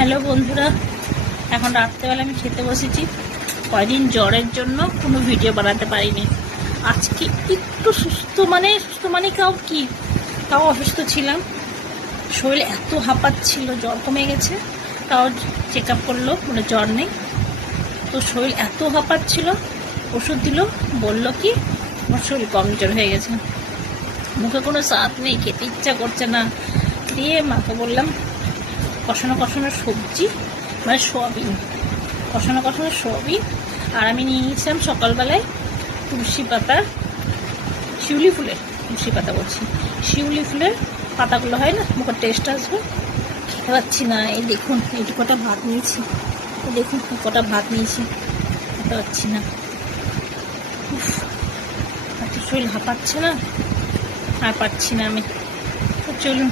Hello বন্ধুরা, এখন রাত্রেবেলা আমি খেতে বসেছি। কয়দিন জ্বরের জন্য কোনো ভিডিও বানাতে পারিনি। আজকে একটু সুস্থ মানে তাও অসুস্থ ছিলাম। শরীর এত হাঁপাচ্ছিল, জ্বর কমে গেছে, তাও চেক আপ করলো, মানে জ্বর নেই। তো শরীর এত হাঁপাচ্ছিল, ওষুধ দিল, বললো কি আমার শরীর কমজোর হয়ে গেছে, মুখে কোনো স্বাদ নেই, খেতে ইচ্ছা করছে না। দিয়ে মাকে বললাম কষানো সবজি, মানে সোয়াবিন, কষানো সোয়াবিন। আর আমি নিয়ে নিয়েছিলাম সকালবেলায় তুলসী পাতার, শিউলি ফুলের পাতাগুলো হয় না, মুখের টেস্ট আসবে। খেতে পাচ্ছি না। এই দেখুন, এইটু কটা ভাত নিয়েছি, খেতে পাচ্ছি না। এত শরীর হাঁপাচ্ছে না, আর পাচ্ছি না আমি। তো চলুন